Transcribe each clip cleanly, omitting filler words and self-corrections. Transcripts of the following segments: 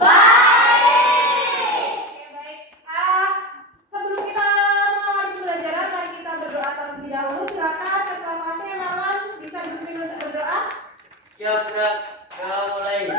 Oke, baik. Sebelum kita mengawali pembelajaran, mari kita berdoa terlebih dahulu. Silakan ketua kelasnya Marwan bisa dipimpin untuk berdoa. Siap, Kak. Kita mulai.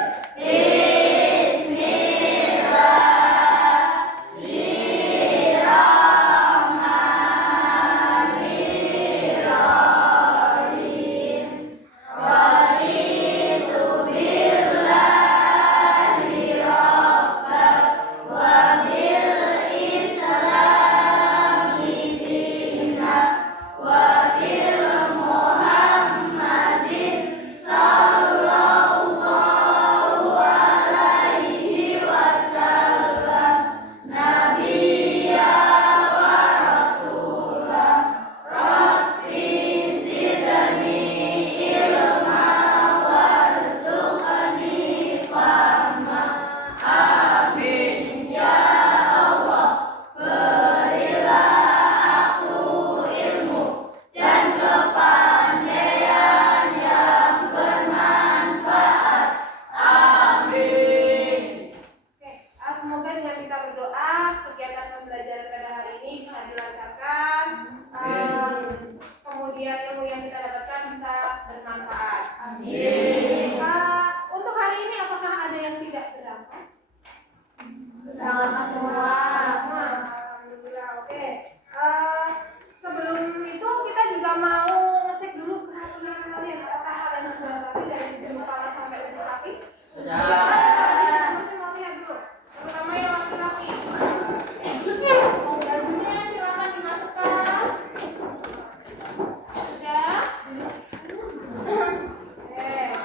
Semoga dengan kita berdoa kegiatan pembelajaran pada hari ini bisa dilancarkan, kemudian ilmu yang kita dapatkan bisa bermanfaat. Amin. Untuk hari ini apakah ada yang tidak berangkat? Berangkat semua. Alhamdulillah. Oke. Sebelum itu kita juga mau ngecek dulu perhatian kalian apakah kalian sudah rapi dari ujung kepala sampai ujung kaki? Sudah. Masih mau lihat dulu. Terutama yang laki-laki. Bajunya silakan dimasukkan. Sudah?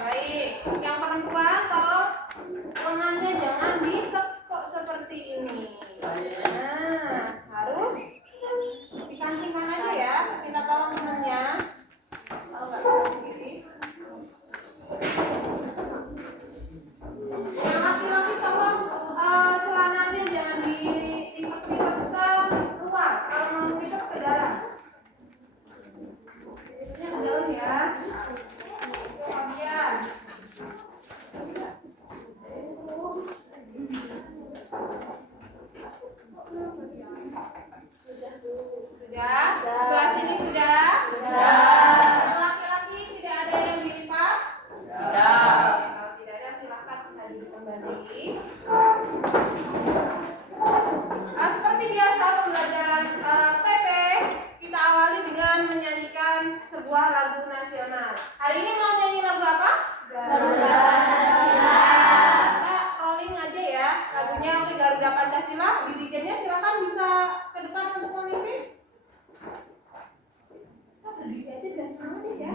Baik. Yang perempuan tolong lengannya jangan ditekuk seperti ini. Nah, harus dikancingkan aja ya. Kita tolong temennya. Kalau nggak bisa sendiri. Yang laki-laki tolong celananya jangan dilipat-lipat ke luar. Kalau mau lipat ke dalam. Lipatnya ke dalam ya. Kemudian sudah? Sebelah sini sudah? Yang laki-laki tidak ada yang dilipat? Kalau tidak ada silakan bisa duduk kembali. Seperti biasa pembelajaran PP kita awali dengan menyanyikan sebuah lagu nasional. Hari ini mau nyanyi lagu apa? Garuda Pancasila. Kita rolling aja ya. Lagunya untuk Garuda Pancasila. DJ-nya silakan bisa ke depan untuk memimpin. Kita berdiri aja dan semangat ya.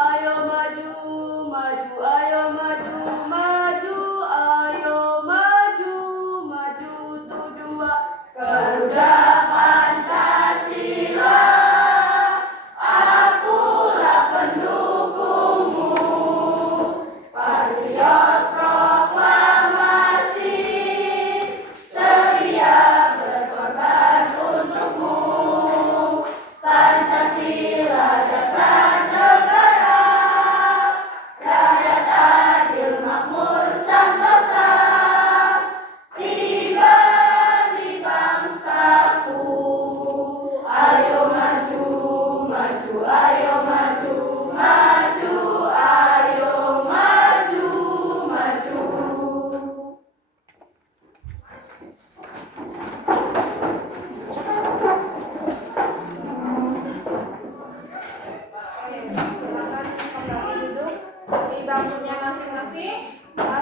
Ayo maju, maju, ayo maju, maju, ayo maju, maju tuh dua. Garuda Pancasila, akulah pendukungmu. Patriot proklamasi, setia berkorban untukmu. Pancasila dasar negara, rakyat adil makmur sentosa, pribadi bangsaku. Ayo maju, maju, ayo maju, maju, ayo maju, maju. Silakan kembali duduk di bangkunya masing-masing.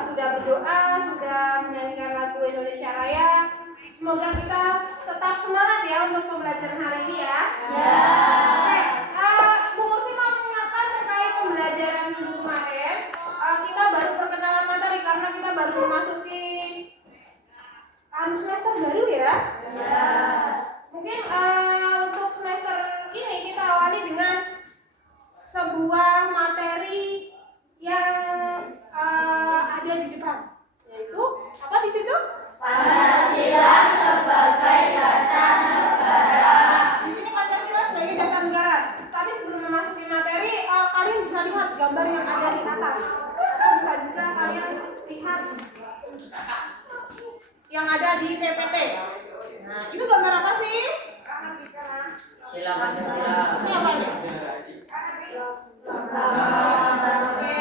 Sudah berdoa, sudah menyanyikan lagu Indonesia Raya. Semoga kita tetap semangat ya untuk pembelajaran hari ini ya. Oke, Bu Mursi mau mengingatkan terkait pembelajaran minggu kemarin. Kita baru perkenalan materi karena kita baru memasuki semester baru ya. Mungkin untuk semester ini kita awali dengan sebuah materi yang yang ada di PPT. Nah, itu gambar apa sih? Sila Pancasila. Ini apa nih? Oke.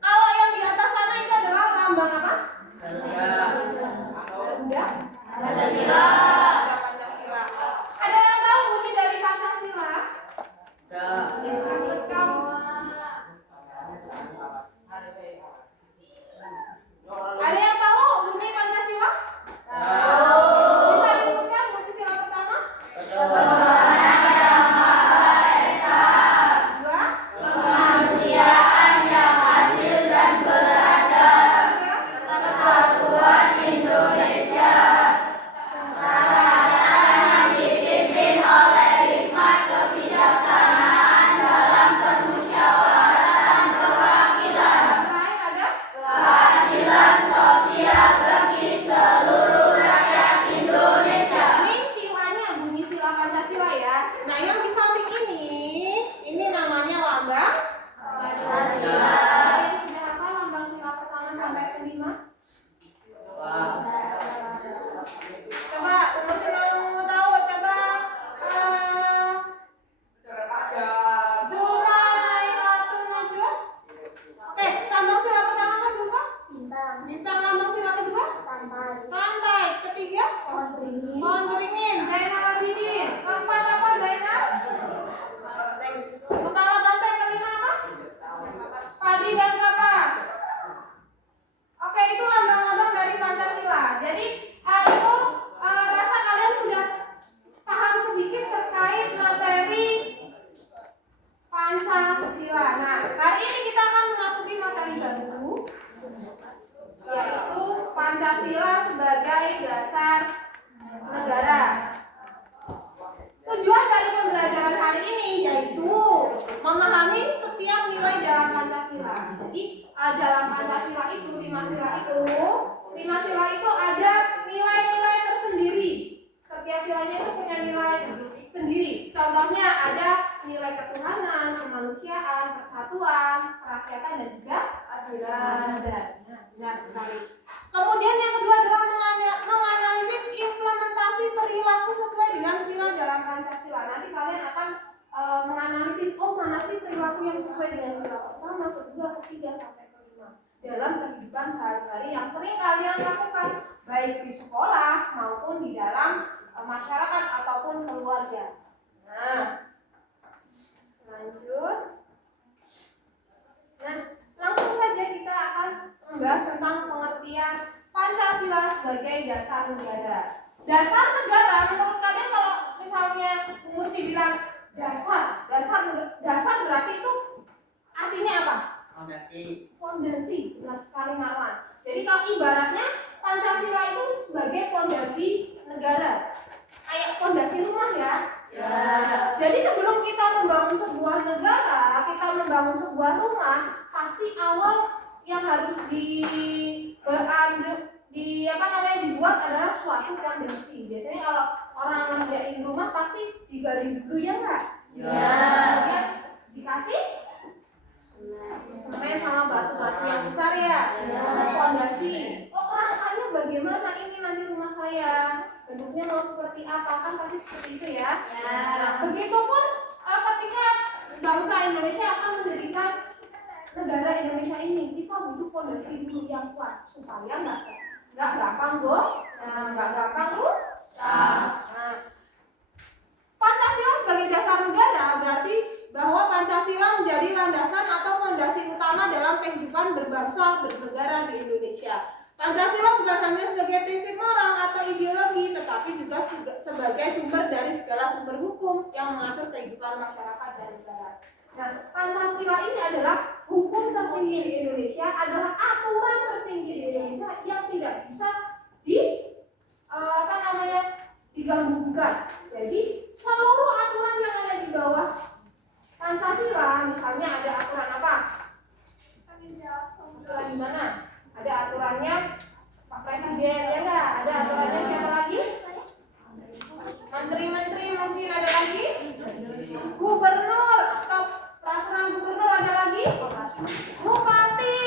Kalau yang di atas sana itu adalah lambang apa? Garuda. Pancasila. Pancasila. Ada yang tahu bunyi dari Pancasila? Ada yang tahu bunyi Pancasila? Bisa disebutkan bunyi sila pertama? Dua. Kemanusiaan yang adil dan beradab, Tiga. kesatuan Indonesia, kerajaan yang dipimpin oleh hikmat kebijaksanaan dalam permusyawaratan perwakilan, Terakhir ada? keadilan sosial bagi seluruh rakyat Indonesia. Ini silanya, bunyi sila Pancasila ya. Nah, yang di samping ini namanya lambang Pancasila. Sudah hafal lambang sila pertama sampai kelima? Coba, umur mau tahu, coba. Zulfa Nailatun Najwa. Oke, lambang sila pertama apa Zulfa? Bintang. Lambang sila kedua? Rantai. Ketiga? Pohon beringin. Zainal Abidin. Keempat apa Zainal? Kepala banteng. Kelima apa? Padi dan kapas. Oke, itu lambang-lambang dari Pancasila. Jadi itu rasa kalian sudah paham sedikit terkait materi Pancasila. Nah, hari ini kita akan memasuki materi baru, yaitu Pancasila sebagai dasar negara. Tujuan dari pembelajaran hari ini yaitu memahami setiap nilai dalam Pancasila. Jadi dalam Pancasila itu, lima sila itu ada nilai-nilai tersendiri. Setiap silanya itu punya nilai sendiri. Contohnya ada nilai ketuhanan, kemanusiaan, persatuan, kerakyatan, dan juga keadilan. Benar sekali. Kemudian yang kedua adalah menganalisis implementasi perilaku sesuai dengan sila dalam Pancasila. Nanti kalian akan menganalisis, mana sih perilaku yang sesuai dengan sila pertama, kedua, ketiga, sampai kelima dalam kehidupan sehari-hari yang sering kalian lakukan, baik di sekolah maupun di dalam masyarakat ataupun keluarga. Nah, lanjut. Nah, langsung saja kita akan membahas tentang pengertian Pancasila sebagai dasar negara. Dasar negara, menurut kalian kalau misalnya Mursi bilang dasar berarti itu artinya apa? Fondasi. Benar sekali Marwan. Jadi kalau ibaratnya Pancasila itu sebagai fondasi negara. Kayak fondasi rumah ya. Jadi sebelum kita membangun sebuah negara, kita membangun sebuah rumah, pasti awal yang harus dibuat adalah suatu fondasi. Biasanya kalau orang ngerjain rumah pasti digali dulu ya enggak? Kemudian dikasih semen sama batu-batu yang besar ya. Fondasi. Rangkanya bagaimana ini nanti rumah saya? Bentuknya mau seperti apa? Kan pasti seperti itu ya. Nah, begitupun ketika bangsa Indonesia akan mendirikan negara Indonesia ini, kita butuh fondasi dulu yang kuat supaya nggak gampang rusak. Nah, Pancasila sebagai dasar negara berarti bahwa Pancasila menjadi landasan atau fondasi utama dalam kehidupan berbangsa bernegara di Indonesia. Pancasila bukan hanya sebagai prinsip moral atau ideologi, tetapi juga sebagai sumber dari segala sumber hukum yang mengatur kehidupan masyarakat dan negara. Nah, Pancasila ini adalah hukum tertinggi di Indonesia, adalah aturan tertinggi di Indonesia yang tidak bisa diganggu-gugat. Jadi seluruh aturan yang ada di bawah Pancasila, misalnya ada aturan apa? Aturan di mana? Ada aturannya Pak Presiden, ya enggak? Ada aturannya siapa lagi? Menteri-menteri mungkin ada lagi? Gubernur atau peraturan gubernur ada lagi? Bupati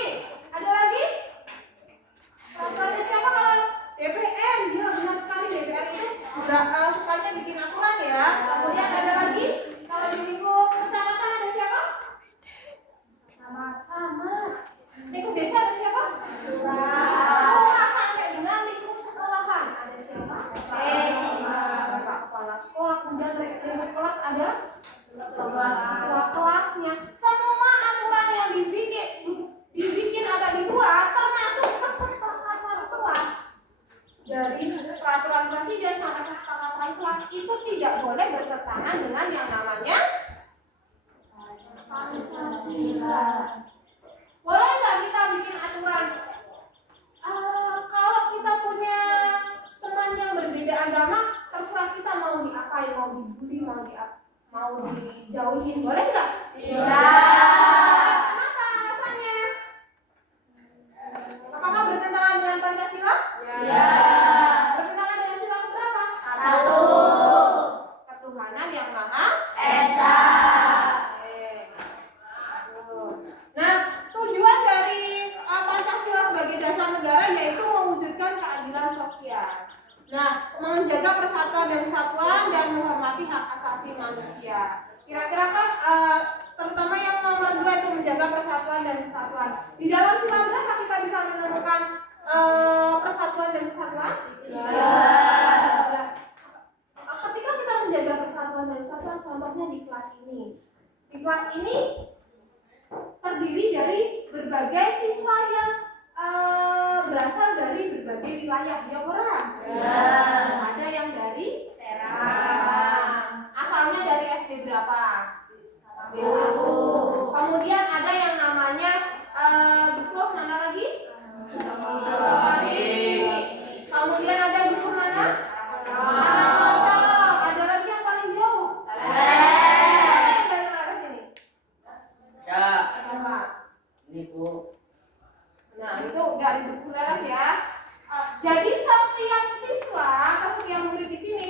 ada lagi? Boleh nggak kita bikin aturan? Kalau kita punya teman yang berbeda agama, terserah kita mau diapain, mau dibully, mau dijauhin, boleh nggak? Tidak. Kenapa alasannya? Apakah bertentangan dengan Pancasila? Ya. Bertentangan dengan sila keberapa? 1. Ketuhanan yang Maha Esa. Nah, tujuan dari Pancasila sebagai dasar negara yaitu mewujudkan keadilan sosial. Nah, menjaga persatuan dan kesatuan dan menghormati hak asasi manusia. Kira-kira kan terutama yang nomor 2 itu menjaga persatuan dan kesatuan. Di dalam sila berapa kita bisa menemukan persatuan dan kesatuan? Ketika kita menjaga persatuan dan kesatuan, contohnya di kelas ini. Di kelas ini terdiri dari berbagai siswa yang berasal dari berbagai wilayah, ya orang. Ada yang dari Serang. Asalnya dari SD berapa? SD 1. Kemudian ada yang namanya Dukuh, mana lagi? Kemudian ada Dukuh mana? Ada lagi yang paling jauh? Dari mana sini? Ini Bu. Nah, itu dari Dukuh Leles ya. Jadi setiap siswa atau setiap murid di sini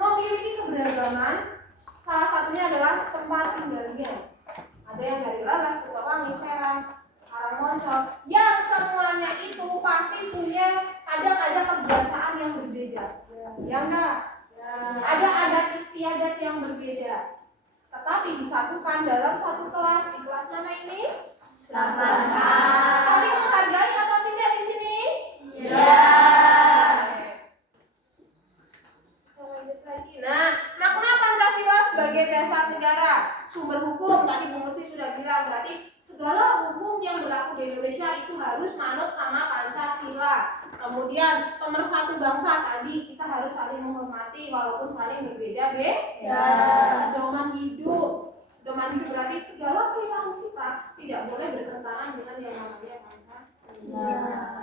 memiliki keberagaman. Salah satunya adalah tempat tinggalnya. Ada yang dari Leles, Kutowangi, Serang, Karangmoncol, yang semuanya itu pasti punya kadang ada kebiasaan yang berbeda. Ya enggak? Ada adat istiadat yang berbeda. Tetapi disatukan dalam satu kelas. Di kelas mana ini? 8A. Saling menghargai atau tidak di sini? Ya. Nah, kenapa Pancasila sebagai dasar negara? Sumber hukum tadi Bu Mursi sudah bilang, berarti segala hukum yang berlaku di Indonesia itu harus manut sama Pancasila. Kemudian pemersatu bangsa tadi kita harus saling menghormati walaupun saling berbeda Pedoman hidup berarti segala perilaku kita tidak boleh bertentangan dengan yang namanya Pancasila.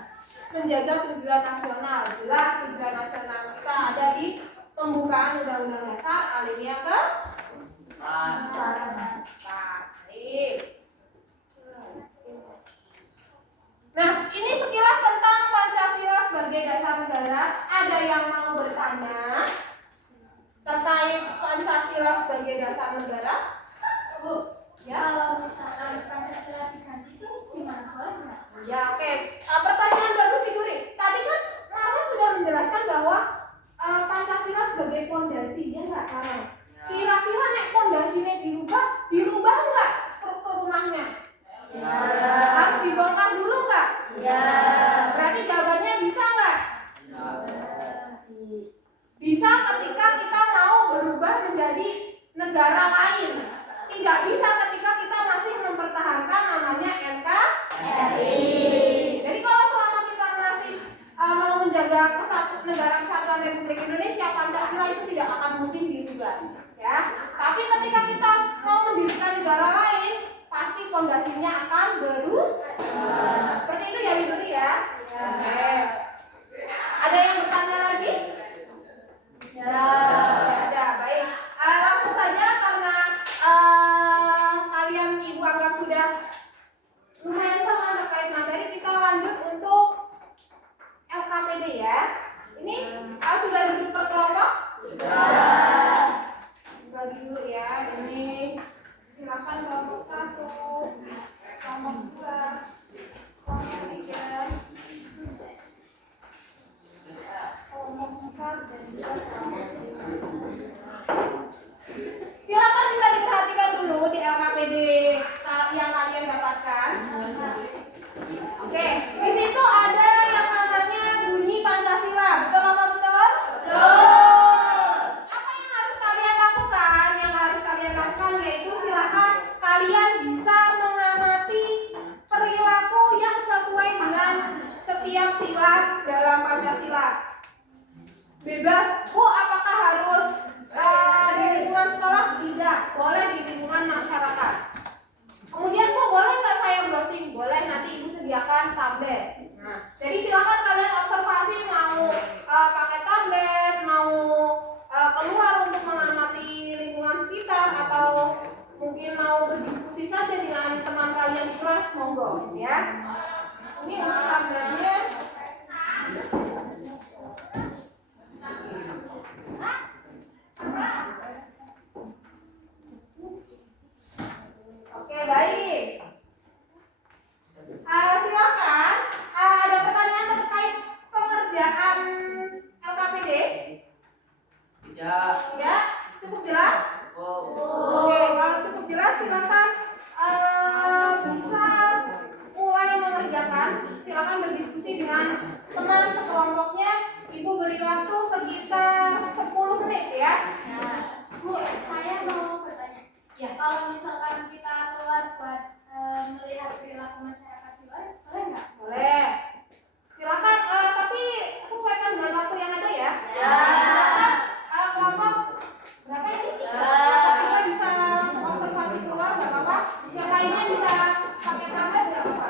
Menjaga tujuan nasional, jelas tujuan nasional kita ada di pembukaan Undang-Undang Dasar alinea ke 4. Nah, ini sekilas tentang Pancasila sebagai dasar negara. Ada yang mau bertanya terkait Pancasila sebagai dasar negara? Bu, Ya. kalau misalkan Pancasila diganti itu gimana, boleh nggak? Ya, oke. Pertanyaan bagus Ibu Ri. Tadi kan Mama sudah menjelaskan bahwa Pancasila sebagai fondasi, ya nggak Karen? Kira-kira nek fondasinya dirubah nggak struktur rumahnya? Ya. Harus dibongkar dulu nggak? Ya. Berarti jawabannya bisa nggak? Bisa ketika kita mau berubah menjadi negara lain. Tidak bisa ketika kita masih mempertahankan namanya NKRI. Jadi ya. Ini untuk tandanya. Oke, baik. Silakan. Ada pertanyaan terkait pengerjaan LKPD? Tidak. Tidak? Cukup jelas? Oh. Oke, kalau cukup jelas silakan bisa mulai mengerjakan. Silakan berdiskusi dengan teman sekelompoknya. Ibu beri waktu sekitar 10 menit ya. Nah, Bu, saya mau bertanya. Ya, kalau misalkan kita keluar buat melihat perilaku masyarakat di luar, boleh nggak? Boleh. Silakan, tapi sesuaikan dengan waktu yang ada ya. Ya. Silakan, kelompok berapa ini? Kita bisa langsung observasi keluar, nggak apa-apa. Yang lainnya bisa pakai tablet, nggak apa-apa.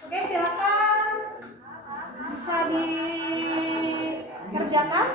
Oke, silakan bisa dikerjakan.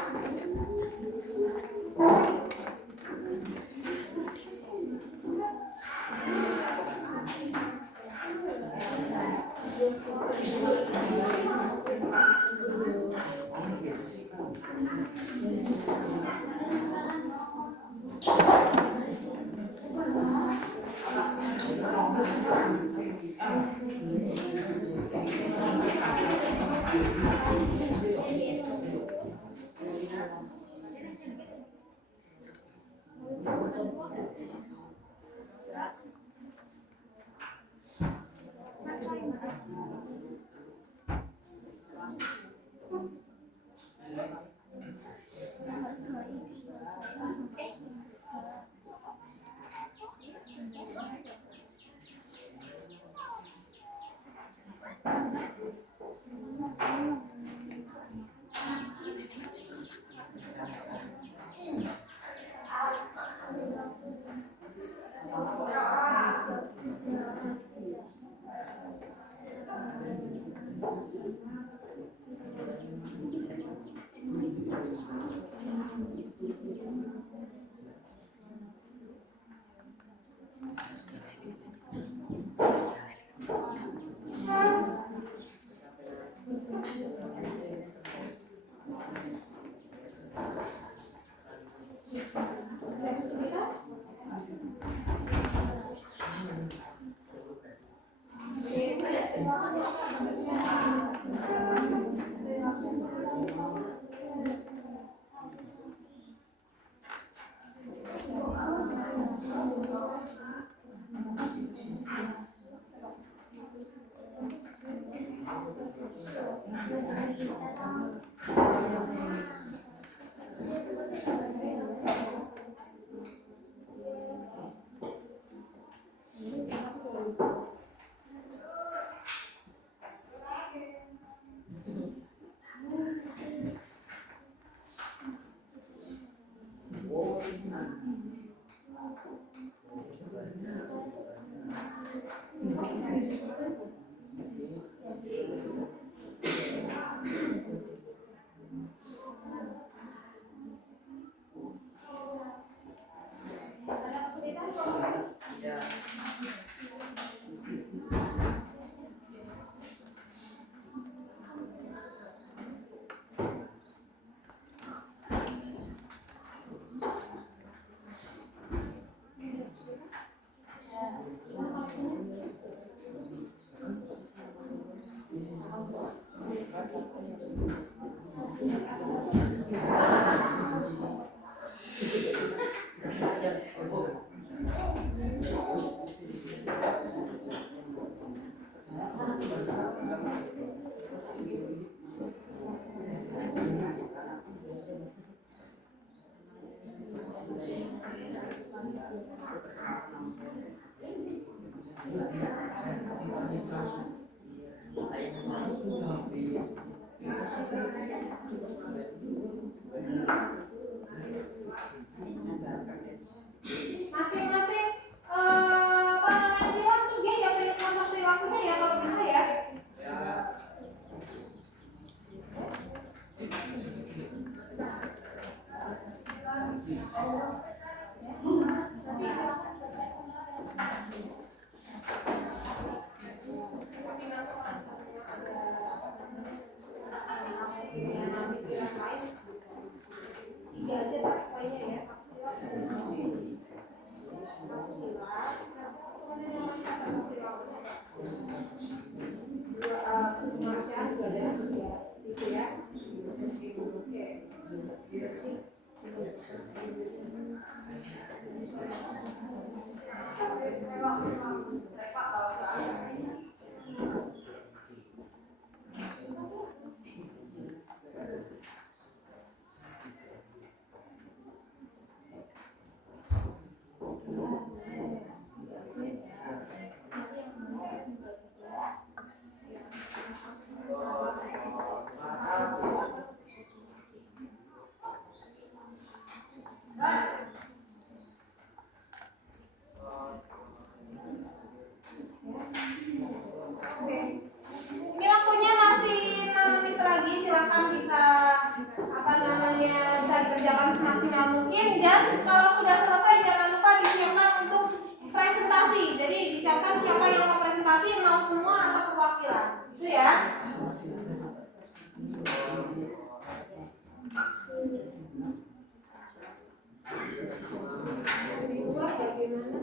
Masing-masing apa namanya sila tuh dia yang punya contoh perilakunya ya kalau bisa ya. Tiga aja tak pokoknya ya. Ini waktunya masih 6 menit lagi, silakan bisa apa namanya bisa dikerjakan semaksimal mungkin dan kalau sudah selesai jangan lupa disiapkan untuk presentasi. Jadi disiapkan siapa yang mau presentasi, mau semua atau perwakilan. Itu ya. Di luar bagaimana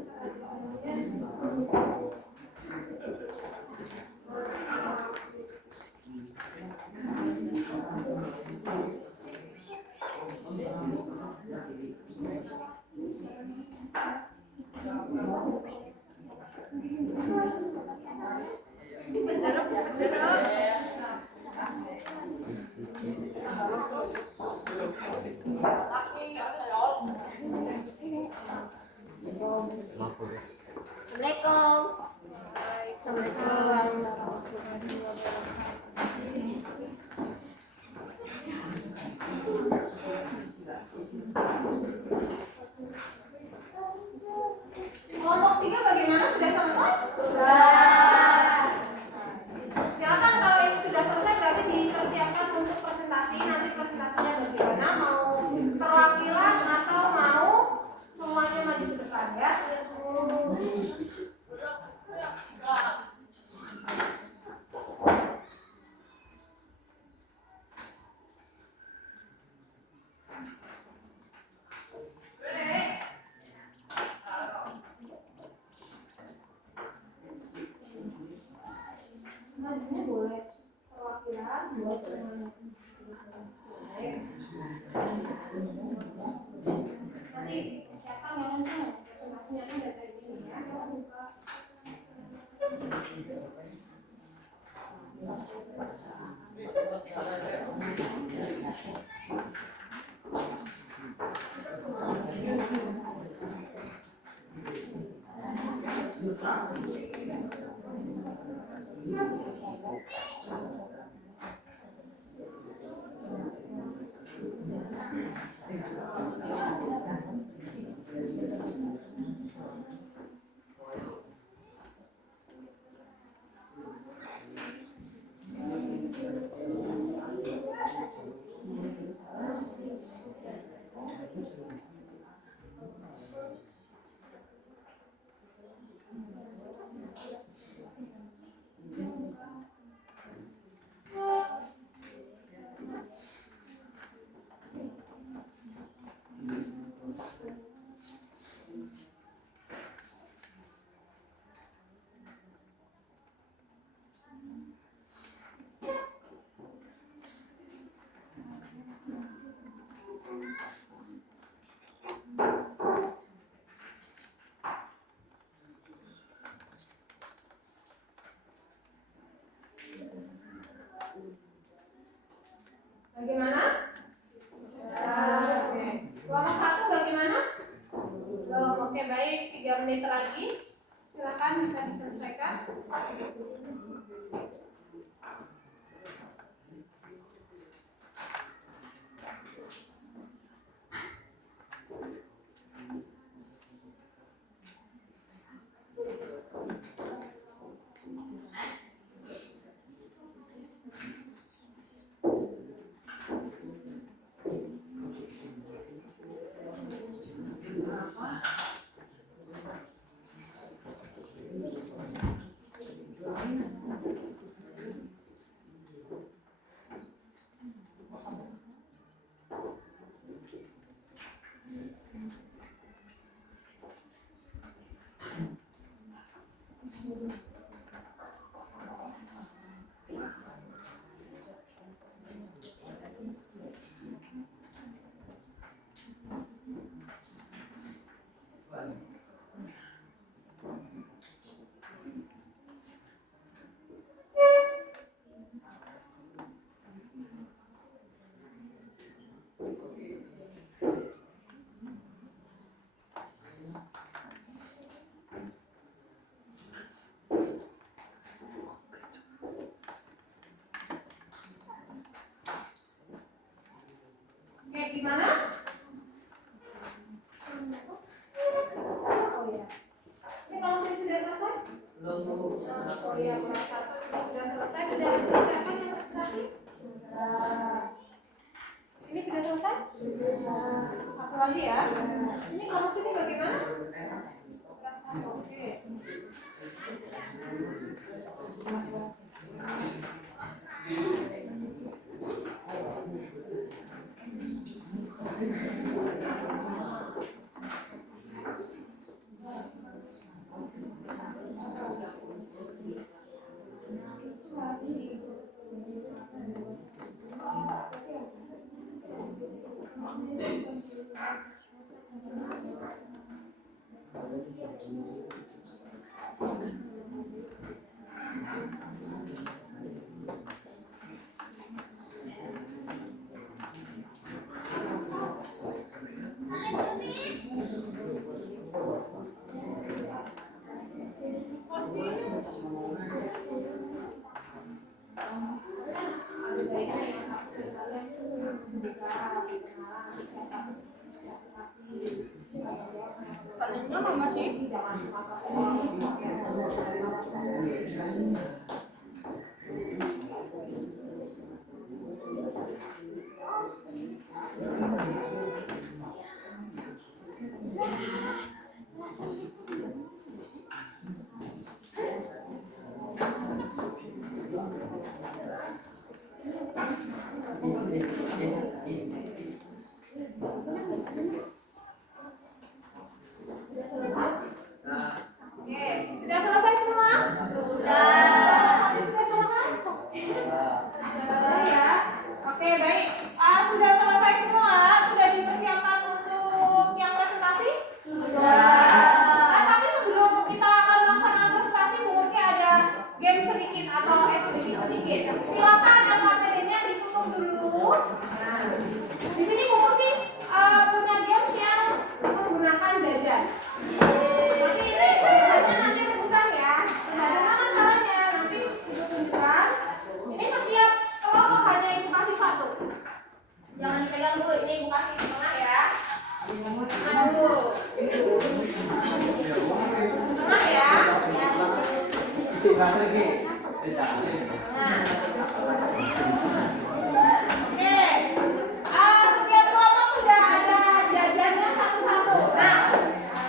kelompok 3 bagaimana? Sudah selesai? Sudah. Silakan kalau yang sudah selesai berarti dipersiapkan untuk presentasi. Nanti presentasinya bagaimana? Mau perwakilan atau mau semuanya maju ke depan ya? Majunya boleh perwakilan buat nanti siapa yang ngomong presentasinya kan dari ini ya. Bagaimana? Oke. Kelompok 1 bagaimana? Belum. Oke, baik. 3 menit lagi. Silakan bisa diselesaikan. Oke, gimana? Oh ya. Ini kalau saya sudah selesai? Belum, Bu. Oh iya, kelas 1 sudah selesai. Sudah dipersiapkan yang presentasi? Ini sudah selesai? Sudah. Satu lagi ya. Ini kelompok sini bagaimana? Oke. Salingnya mana sih? Oke, sudah selesai semua? Sudah. Sudah ya. Oke, baik. Sudah selesai semua? Sudah dipersiapkan untuk yang presentasi? Sudah. Tapi sebelum kita akan melaksanakan presentasi, mungkin ada game sedikit atau sedikit. Silakan APD-nya ditutup dulu. Nah, di sini Bu Mursi punya game yang menggunakan jajan. Nanti ini jajannya nanti rebutan ya. Bagaimana caranya? Nanti Ibu tunjukkan. Ini setiap kelompok hanya Ibu kasih satu. Jangan dipegang dulu. Ini Ibu kasih di tengah ya. Tengah dulu. Tengah ya. Nah. Oke. Setiap kelompok sudah ada jajannya satu-satu. Nah,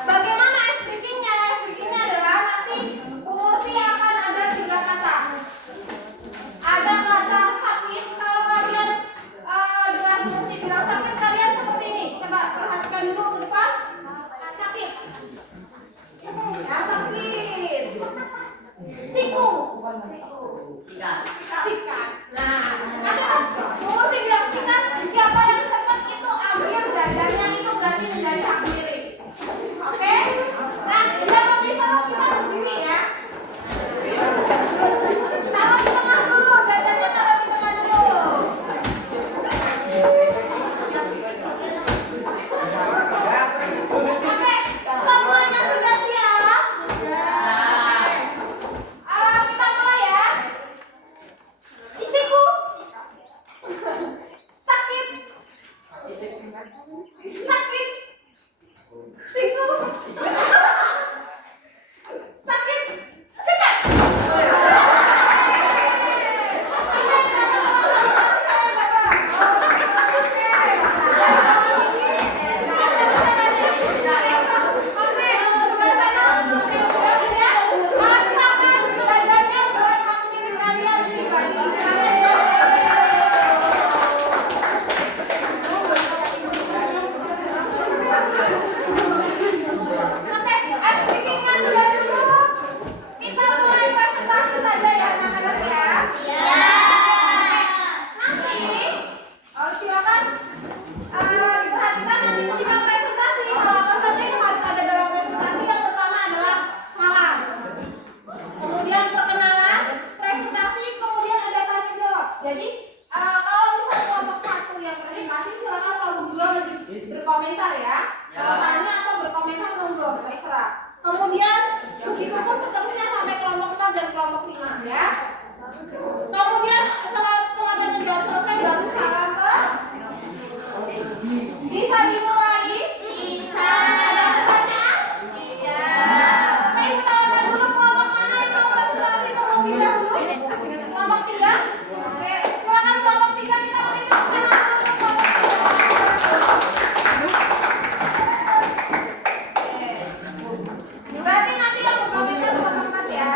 bagaimana ice breaking-nya? Ice breaking-nya adalah nanti Bu Mursi akan ada 3 kata. Ada kata sakit. Kalau kalian dengan Bu Mursi bilang sakit, kalian seperti ini. Coba perhatikan dulu ke depan. Sakit. Ya, sakit. Siku. Sikat. Nah, nanti pas Bu Mursi bilang sikat, siapa yang cepat itu ambil jajannya itu berarti menjadi hak milik. Oke? Nah, yang lebih seru kita sendiri ya. Taruh di tengah dulu, jajannya taruh di tengah dulu. Oke, semuanya sudah siap? Sudah. ya. Kemudian setelah tanya jawab selesai baru salam ke. Bisa dimulai? Bisa. Ada pertanyaan? Iya. Oke, kita tawarkan dulu kelompok mana yang mau presentasi terlebih dahulu. Kelompok 3. Oke, silakan kelompok 3 kita beri tepuk tangan dulu untuk kelompok 3. Berarti nanti yang berkomentar kelompok 4 ya.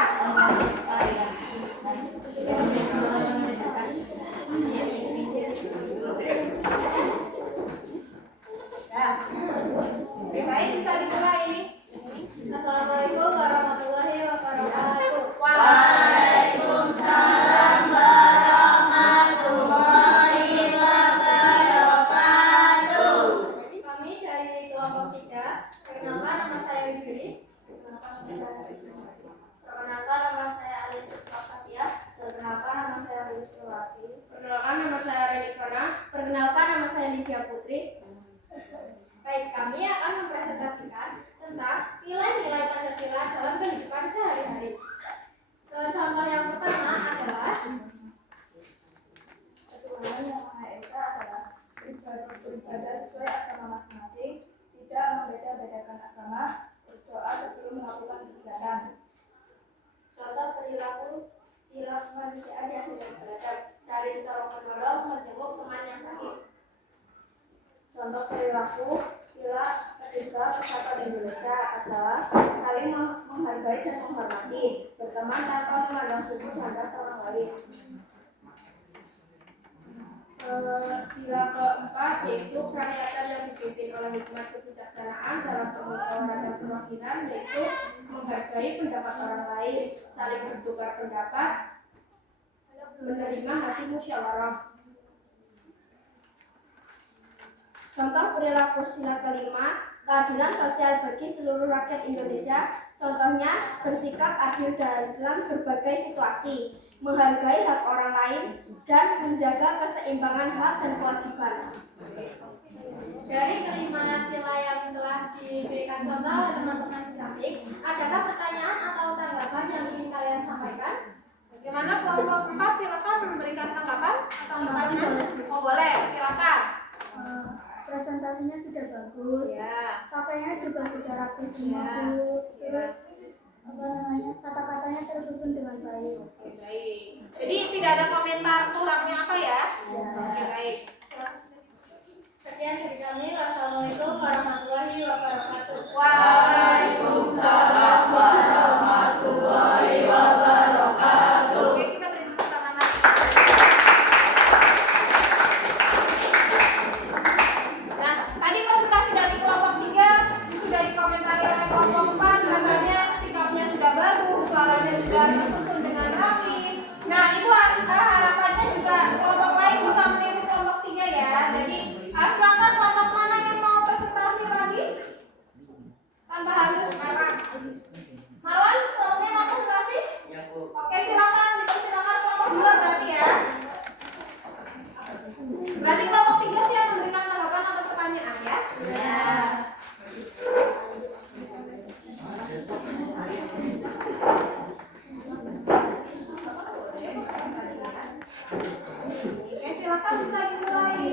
Oke, baik, bisa dimulai ini. Assalamualaikum warahmatullahi wabarakatuh. Waalaikumsalam warahmatullahi wabarakatuh. Kami dari kelompok 3. Perkenalkan nama saya Yudri. Perkenalkan nama saya Alif Fatia. Perkenalkan nama saya Alif Surati. Perkenalkan nama saya Reni Fana. Perkenalkan nama saya Livia Putri. Baik, kami akan mempresentasikan tentang nilai-nilai Pancasila dalam kehidupan sehari-hari. Contoh yang pertama adalah Tuhan Yang Maha Esa adalah beribadah sesuai agama masing-masing, tidak membeda-bedakan agama, berdoa sebelum melakukan kegiatan. Contoh perilaku sila kemanusiaan yang tidak beradab, saling tolong-menolong, menjenguk teman yang sakit. Contoh perilaku sila ketiga Persatuan Indonesia adalah saling menghargai dan menghormati, berteman tanpa memandang suku dan ras orang lain. Sila keempat yaitu perayaan yang dipimpin oleh hikmat kebijaksanaan dalam permusyawaratan perwakilan, yaitu menghargai pendapat orang lain, saling bertukar pendapat, menerima hasil musyawarah. Contoh perilaku sila kelima, keadilan sosial bagi seluruh rakyat Indonesia. Contohnya bersikap adil dalam berbagai situasi, menghargai hak orang lain, dan menjaga keseimbangan hak dan kewajiban. Dari kelima sila yang telah diberikan contoh oleh teman-teman di samping, adakah pertanyaan atau tanggapan yang ingin kalian sampaikan? Bagaimana kelompok 4? Silakan memberikan tanggapan atau pertanyaan. Oh, boleh, silakan. Presentasinya sudah bagus, Ya. pakainya juga sudah rapi semua, Ya. Bu. Terus kata-katanya tersusun dengan baik. Oke, baik. Jadi tidak ada komentar kurangnya apa ya? Oke, baik. Sekian dari kami. Wassalamualaikum warahmatullahi wabarakatuh. Waalaikumsalam warahmatullahi wabarakatuh. Oke, kita beri tepuk tangan lagi. Nah, tadi presentasi dari kelompok 3 sudah dikomentari oleh kelompok 4, katanya sikapnya sudah bagus, suaranya sudah tersusun dengan rapi. Nah, itu harapannya juga kelompok lain bisa meniru kelompok 3 ya. Jadi, silakan kelompok mana yang mau presentasi lagi? Tanpa harus marah. Marwan, kelompoknya mau presentasi? Ya, Bu. Oke, silakan. Silakan kelompok 2 berarti ya. Berarti kelompok 3 siap memberikan tanggapan atau pertanyaan ya? Ya. Oke, silakan bisa dimulai.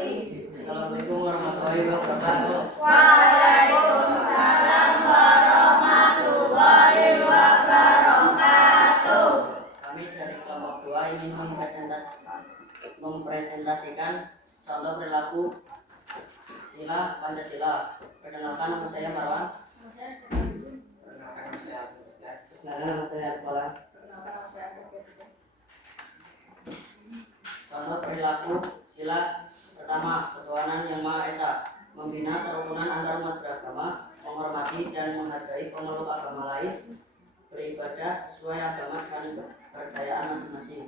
Assalamualaikum warahmatullahi wabarakatuh. Waalaikumsalam warahmatullahi wabarakatuh. Kami dari kelompok 2 ingin mempresentasikan contoh perilaku sila Pancasila. Perkenalkan, nama saya Marwan. Perkenalkan, nama saya Akbar. Contoh perilaku sila pertama, ketuhanan Yang Maha Esa, membina kerukunan antar umat beragama, menghormati dan menghargai pemeluk agama lain, beribadah sesuai agama dan kepercayaan masing-masing.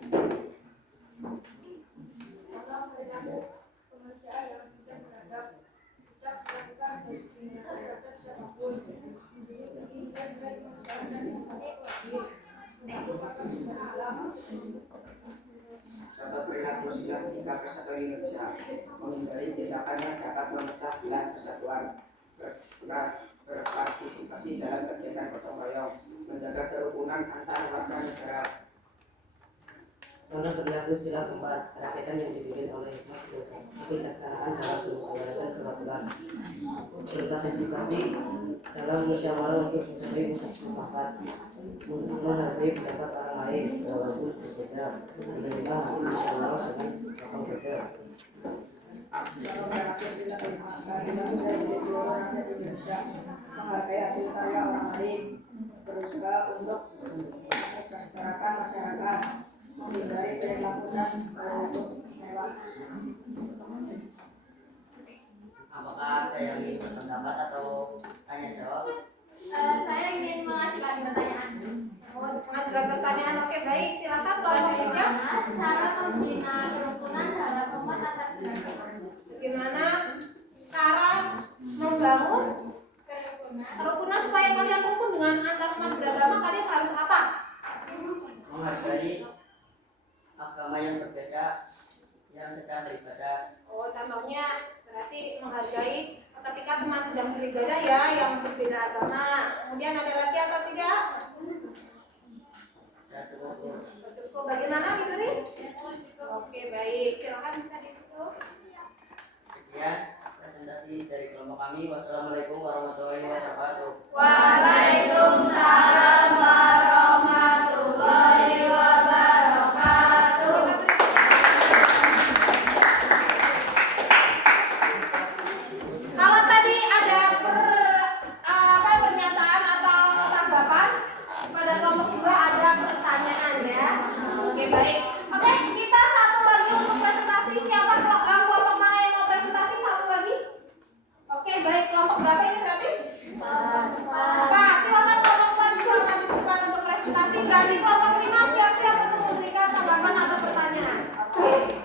Contoh perilaku kemanusiaan yang tidak beradab, tidak melakukan diskriminasi terhadap siapapun, memiliki nilai-nilai kemanusiaan dan empati, melakukan sumber alam. Contoh perilaku sila ketiga Persatuan Indonesia, menghindari tindakan yang dapat memecah belah persatuan, berpartisipasi dalam kegiatan gotong royong, menjaga kerukunan antar warga negara. Contoh perilaku sila keempat, kerakyatan yang dipimpin oleh hikmat kebijaksanaan dalam bermusyawarah dan perwakilan, berpartisipasi dalam musyawarah untuk mencapai mufakat, menghargai pendapat orang lain walaupun berbeda, menerima hasil musyawarah dengan lapang dada. Menghargai hasil karya orang lain, berusaha untuk mensejahterakan masyarakat, menghindari perilaku dan perilaku mewah. Apakah ada yang ingin berpendapat atau tanya jawab? Saya ingin mengajukan pertanyaan. Oh, mengajukan pertanyaan. Oke, baik. Silakan kelompok 3. Bagaimana cara membina kerukunan terhadap umat antar beragama? Bagaimana cara membangun kerukunan supaya kalian rukun dengan antar umat beragama? Kalian harus apa? Menghargai agama yang berbeda yang sedang beribadah. Oh, contohnya berarti menghargai ketika teman sedang beribadah ya, yang berbeda agama. Kemudian ada lagi atau tidak? Sudah cukup. Cukup. Bagaimana Midori? Oke, baik. Silakan bisa ditutup. Sekian presentasi dari kelompok kami. Wassalamualaikum warahmatullahi wabarakatuh. Waalaikumsalam warahmatullahi wabarakatuh. Kalau tadi ada pernyataan atau tanggapan, pada kelompok 2 ada pertanyaan ya. Oke, baik. Oke, kita satu lagi untuk presentasi. Siapa kelompok mana yang mau presentasi? Satu lagi. Oke, baik. Kelompok berapa ini berarti? 4. Silakan kelompok 4 bisa maju ke depan untuk presentasi. Berarti kelompok 5 siap-siap untuk memberikan tanggapan atau pertanyaan. Oke.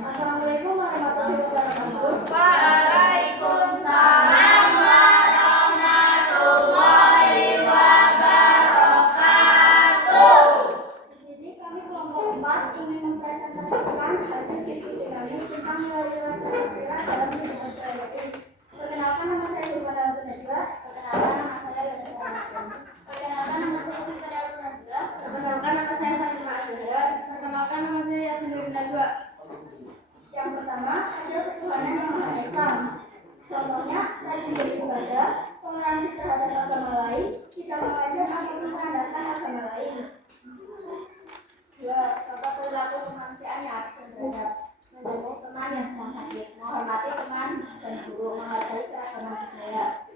Assalamualaikum warahmatullahi wabarakatuh. Waalaikumsalam warahmatullahi wabarakatuh. Di sini kami kelompok 4 ingin mempresentasikan hasil diskusi kami tentang nilai-nilai Pancasila dalam kehidupan sehari-hari. Perkenalkan, nama saya Nurmala Najwa. Perkenalkan, nama saya Yudha Najwa. Perkenalkan, nama saya Sifat Najwa. Perkenalkan, nama saya Fatimah Azhar. Perkenalkan, nama saya Yasmin Najwa. Yang pertama, ada ketuhanan yang Maha Esa. Contohnya, rajin beribadah, toleransi terhadap agama lain, tidak mengajar ataupun merendahkan agama lain. 2. Contoh perilaku kemanusiaan yang harus beradab, menjenguk teman yang sedang sakit, menghormati teman dan guru, menghargai keragaman budaya.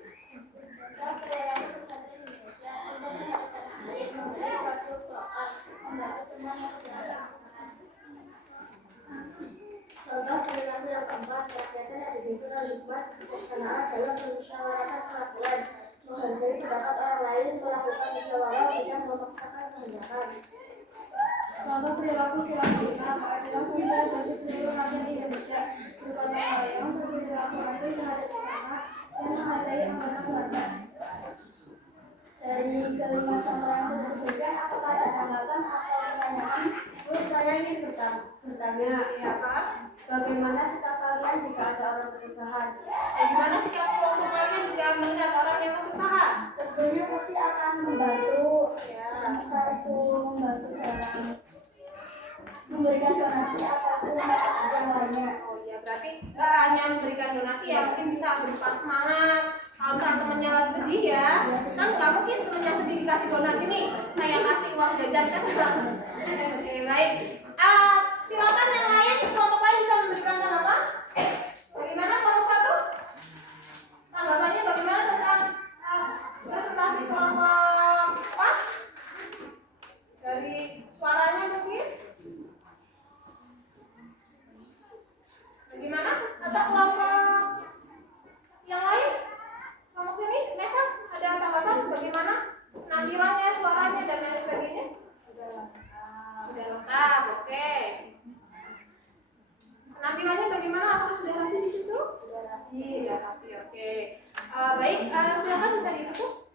Contoh perilaku persatuan Indonesia, cinta terhadap tanah air, memberi produk lokal, membantu teman yang sedang kesusahan. Contoh perilaku yang keempat, kerakyatan yang dipimpin oleh hikmat kebijaksanaan dalam memusyawarahkan peraturan, menghargai pendapat orang lain, melakukan musyawarah tidak memaksakan kehendak. Contoh perilaku sila keempat, keadilan sosial bagi seluruh rakyat Indonesia, bergotong royong, berperilaku adil terhadap sesama, dan menghargai anggota keluarga. Dari kelima contoh yang sudah diberikan, apakah ada tanggapan atau pertanyaan? Bu, saya ingin bertanya, Iya, Pak. bagaimana sikap kalian jika ada orang kesusahan? Gimana sikap kelompok kalian jika melihat orang yang kesusahan? Tentunya pasti akan membantu, Ya. entah itu membantu dalam memberikan donasi ataupun yang lainnya. Oh iya, berarti nggak hanya memberikan donasi ya, mungkin bisa berupa semangat. Kalau teman-temannya lagi sedih ya, kan nggak mungkin temannya sedih dikasih donasi nih, saya kasih uang jajan kan. Oke, baik. Silakan yang lain, kelompok lain bisa memberikan tanggapan. Bagaimana kelompok 1? Tanggapannya bagaimana tentang presentasi kelompok 4? Dari suaranya mungkin? Bagaimana? Atau kelompok yang lain? Kelompok ini, Neva, ada tanggapan bagaimana penampilannya, suaranya, dan lain sebagainya? Sudah lengkap, oke. Penampilannya bagaimana? Apakah sudah rapi di situ? Sudah rapi, oke. Baik, silakan bisa ditutup.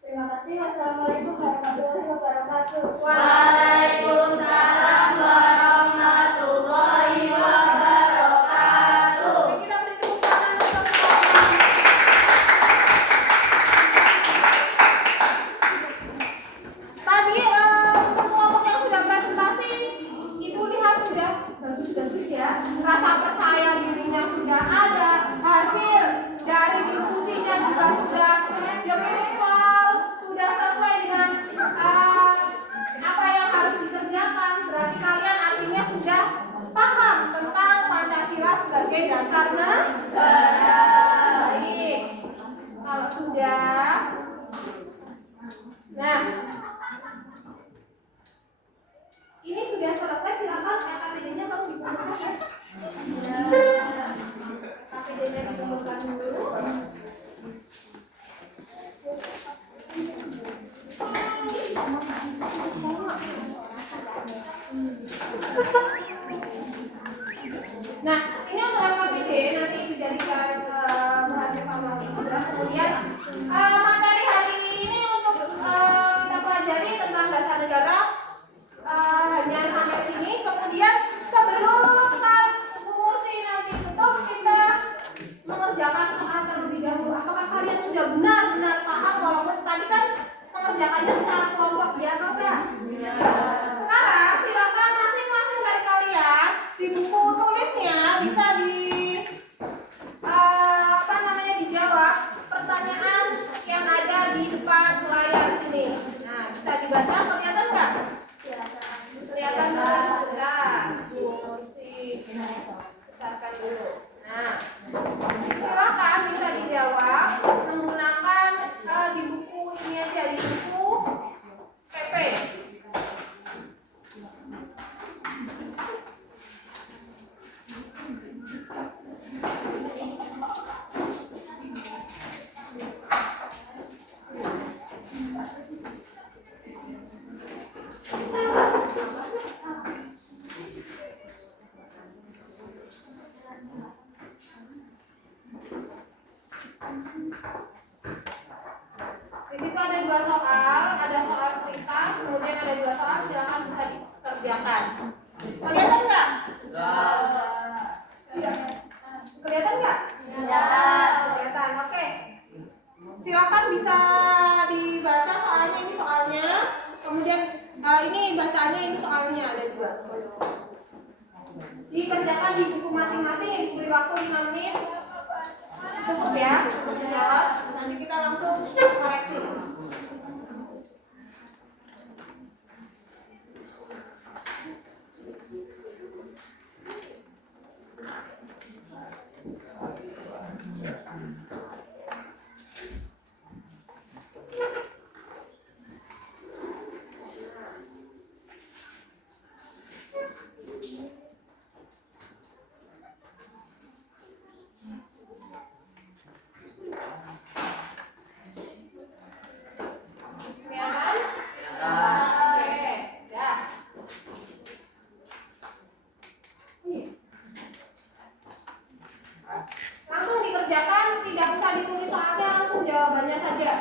Terima kasih. Wassalamualaikum warahmatullahi wabarakatuh. Waalaikumsalam warahmatullahi wabarakatuh. Kita beri tepuk rasa percaya dirinya sudah ada, hasil dari diskusinya juga sudah jempol, sudah sesuai dengan apa yang harus dikerjakan. Berarti kalian artinya sudah paham tentang Pancasila sebagai dasar negara. Baik, kalau sudah, nah ini sudah selesai, silakan KKPD-nya kamu dikumpulkan ya. KKPD-nya dikumpulkan dulu. Nah, ini untuk KKPD nanti dijadikan bahan evaluasi juga. Kemudian materi hari ini untuk kita pelajari tentang dasar negara hanya sampai sini. Kemudian sebelum Bu Mursi nanti tutup, kita mengerjakan soal terlebih dahulu. Apakah kalian sudah benar-benar paham? Walaupun tadi kan mengerjakannya secara kelompok, ya atau enggak? Sekarang silakan masing-masing dari kalian di buku tulisnya bisa dijawab pertanyaan yang ada di depan layar sini. Nah, bisa dibaca, kelihatan enggak? Kelihatan sudah. Besarkan dulu. Nah, silakan bisa dijawab menggunakan di buku ini aja, di buku PP. Di situ ada 2 soal, ada soal cerita, kemudian ada 2 soal, silakan bisa dikerjakan. Kelihatan nggak? Tidak. Kelihatan nggak? Kelihatan. Oke. Silakan bisa dibaca soalnya, ini soalnya. Kemudian ini bacaannya, ini soalnya ada 2. Dikerjakan di buku masing-masing, yang diberi waktu 5 menit. Cukup ya, jawab. Nanti kita langsung koreksi. Langsung dikerjakan, tidak usah ditulis soalnya, langsung jawabannya saja.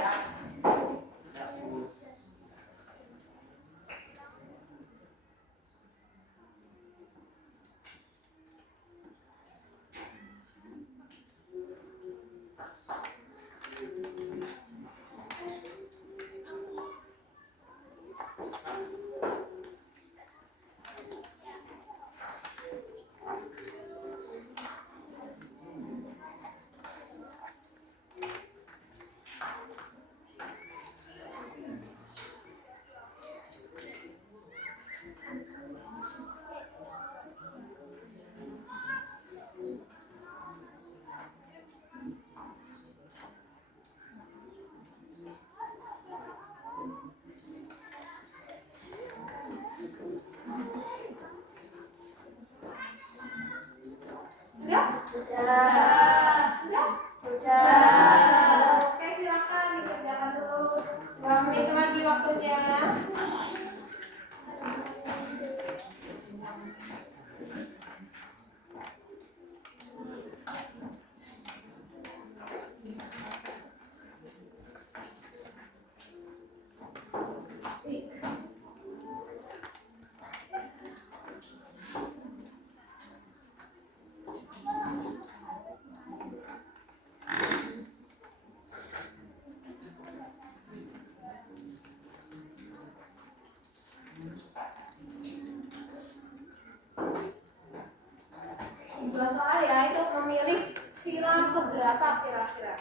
Sudah? Oke, silakan dikerjakan dulu. 2 menit lagi waktunya. Ibu saya itu memilih sila keberapa kira-kira?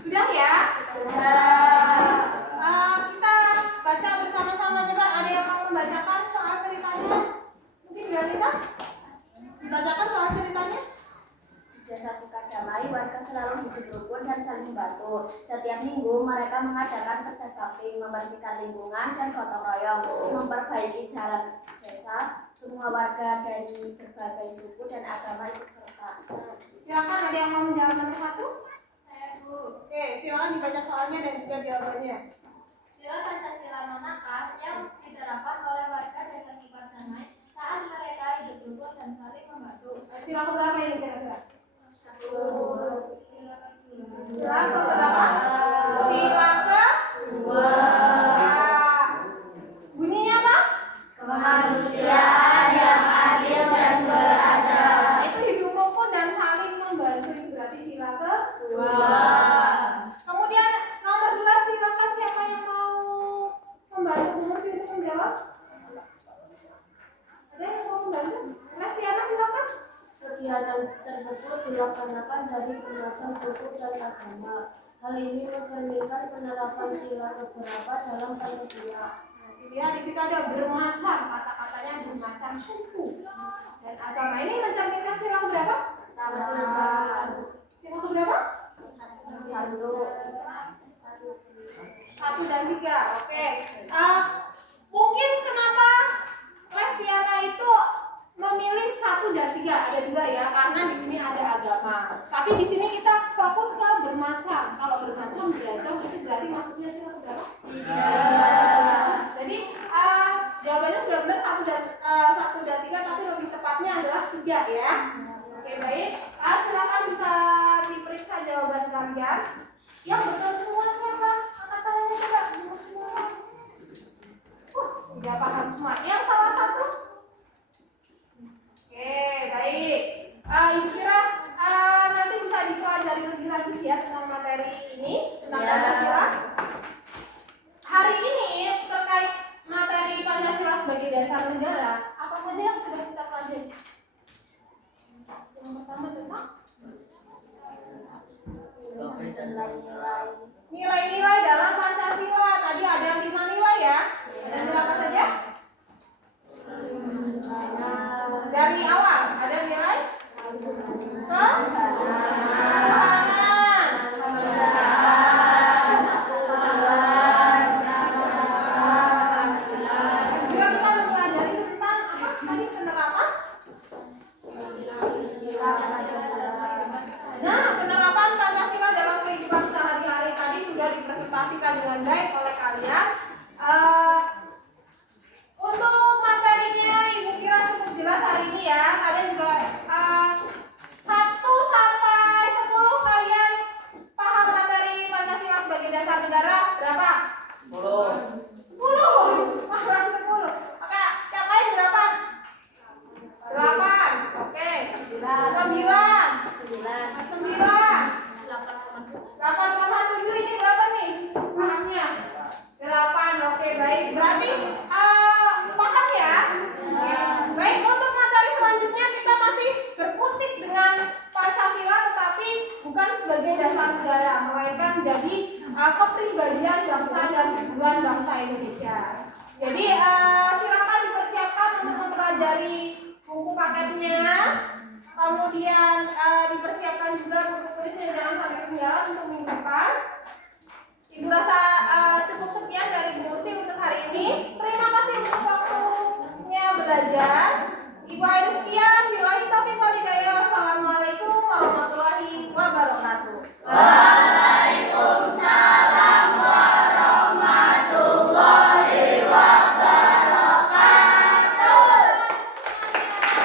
Sudah ya? Kita baca bersama-sama coba. Ada yang mau membacakan soal ceritanya? Mungkin Galita? Dibacakan soal ceritanya? Di Desa Sukadamai, warga selalu hidup rukun dan saling membantu. Setiap minggu mereka mengadakan kerja bakti, membersihkan lingkungan dan gotong royong, memperbaiki jalan desa. Semua warga dari berbagai suku dan agama ikut serta. Silakan, ada yang mau menjawab nomor 1? Saya Bu. Oke, silakan dibaca soalnya dan juga jawabannya. Sila Pancasila manakah yang diterapkan oleh warga Desa Sukadamai saat mereka hidup rukun dan saling membantu? Sila keberapa ini kira-kira? Sila Sila keberapa? Sila kedua. Bunyinya apa? Kemanusiaan yang adil dan beradab. Itu hidup rukun dan saling membantu, itu berarti sila kedua. Kemudian nomor 2, silakan siapa yang mau membantu Bu Mersi untuk menjawab? Ada yang mau membantu? Lestiana silakan. Kegiatan tersebut dilaksanakan dari bermacam suku dan agama. Hal ini mencerminkan penerapan sila keberapa dalam Pancasila. Dilihat di situ ada bermacam, kata-katanya bermacam suku dan agama. Ini mencerminkan sila keberapa? Sila keberapa? 1 dan 3. Oke. Mungkin kenapa Lestiana itu memilih 1 dan 3? Ada 2 ya, karena di sini ada agama. Tapi di sini kita fokus ke bermacam. Kalau bermacam beragam itu berarti maksudnya sila keberapa? 3. Jadi jawabannya sudah benar 1 dan 3, tapi lebih tepatnya adalah 3 ya. Oke, baik. Silakan bisa diperiksa jawaban kalian. Yang betul semua siapa? Angkat tangannya coba. Semua. Tidak paham semua. Yang salah satu? Oke, baik. Ibu kira nanti bisa dipelajari lebih lanjut ya tentang materi ini, tentang Pancasila. Hari ini terkait materi Pancasila sebagai dasar negara, apa saja yang sudah kita pelajari? Yang pertama tentang nilai-nilai dalam Pancasila. Tadi ada 5 nilai ya. Dan berapa saja? Dari awal ada nilai juga kita mempelajari tentang apa tadi penerapan. Nah, penerapan Pancasila dalam kehidupan sehari-hari tadi sudah dipresentasikan dengan baik oleh kalian. Untuk materinya Ibu kira cukup jelas hari ini ya. Ada juga 1 sampai 10 kalian paham materi Pancasila sebagai dasar negara berapa? 10. 10. Paham 10. Oke, yang lain berapa? 8. Oke. 9. 8,7 ini berapa nih? Pahamnya? 8. Oke, baik. Berarti paham ya? Baik, untuk materi selanjutnya kita masih berkutik dengan Pancasila, tetapi bukan sebagai dasar negara, melainkan jadi kepribadian bangsa dan tujuan bangsa Indonesia. Jadi silakan dipersiapkan untuk mempelajari buku paketnya, kemudian dipersiapkan juga buku tulisnya jangan sampai ketinggalan untuk minggu depan. Ibu rasa